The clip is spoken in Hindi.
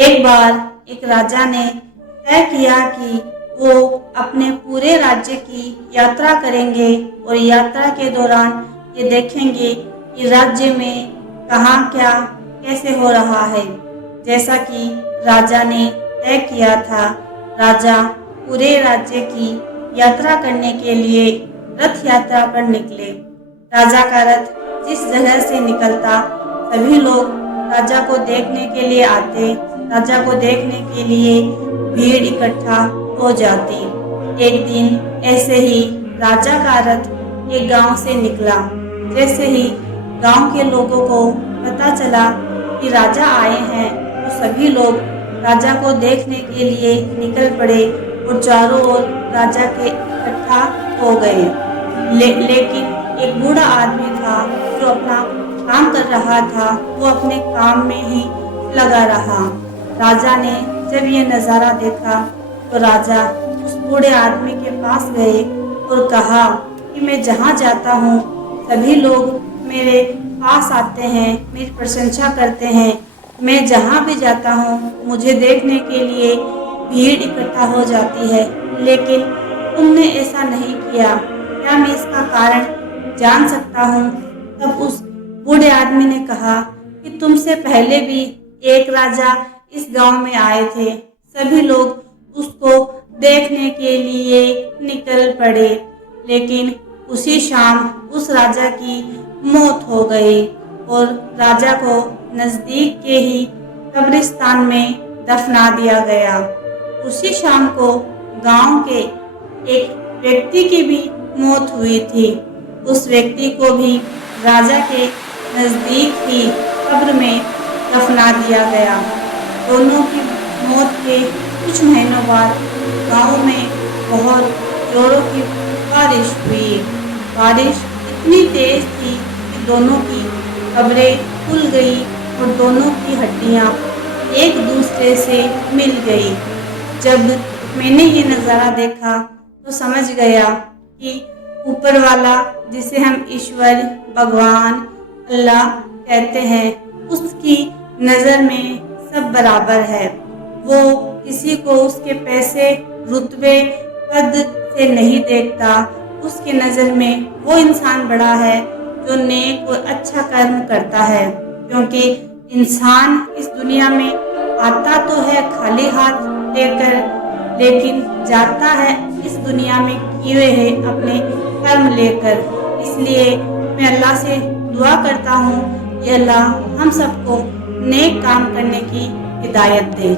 एक बार एक राजा ने तय किया कि वो अपने पूरे राज्य की यात्रा करेंगे और यात्रा के दौरान ये देखेंगे कि राज्य में कहाँ क्या कैसे हो रहा है। जैसा कि राजा ने तय किया था, राजा पूरे राज्य की यात्रा करने के लिए रथ यात्रा पर निकले। राजा का रथ जिस जगह से निकलता, सभी लोग राजा को देखने के लिए आते, राजा को देखने के लिए भीड़ इकट्ठा हो जाती। एक दिन ऐसे ही राजा का रथ एक गांव से निकला। जैसे ही गांव के लोगों को पता चला कि राजा आए हैं, तो सभी लोग राजा को देखने के लिए निकल पड़े और चारों ओर राजा के इकट्ठा हो गए। लेकिन एक बूढ़ा आदमी था जो अपना काम कर रहा था, वो अपने काम में ही लगा रहा। राजा ने जब ये नज़ारा देखा तो राजा उस बूढ़े आदमी के पास गए और कहा कि मैं जहाँ जाता हूँ सभी लोग मेरे पास आते हैं, मेरी प्रशंसा करते हैं। मैं जहाँ भी जाता हूँ मुझे देखने के लिए भीड़ इकट्ठा हो जाती है, लेकिन तुमने ऐसा नहीं किया। क्या मैं इसका कारण जान सकता हूँ? तब उस बूढ़े आदमी ने कहा कि तुमसे पहले भी एक राजा इस गांव में आए थे, सभी लोग उसको देखने के लिए निकल पड़े, लेकिन उसी शाम उस राजा की मौत हो गई और राजा को नज़दीक के ही कब्रिस्तान में दफना दिया गया। उसी शाम को गांव के एक व्यक्ति की भी मौत हुई थी। उस व्यक्ति को भी राजा के नज़दीक ही कब्र में दफना दिया गया। दोनों की मौत के कुछ महीनों बाद गांव में बहुत जोरों की बारिश हुई। बारिश इतनी तेज थी कि दोनों की कब्रें खुल गई और दोनों की हड्डियां एक दूसरे से मिल गई। जब मैंने ये नज़ारा देखा तो समझ गया कि ऊपर वाला, जिसे हम ईश्वर, भगवान, अल्लाह कहते हैं, उसकी नज़र में सब बराबर है। वो किसी को उसके पैसे, रुतबे, पद से नहीं देखता। उसकी नज़र में वो इंसान बड़ा है जो नेक और अच्छा कर्म करता है, क्योंकि इंसान इस दुनिया में आता तो है खाली हाथ लेकर, लेकिन जाता है इस दुनिया में किए हुए अपने कर्म लेकर। इसलिए मैं अल्लाह से दुआ करता हूँ कि अल्लाह हम सबको नेक काम करने की हिदायत दे।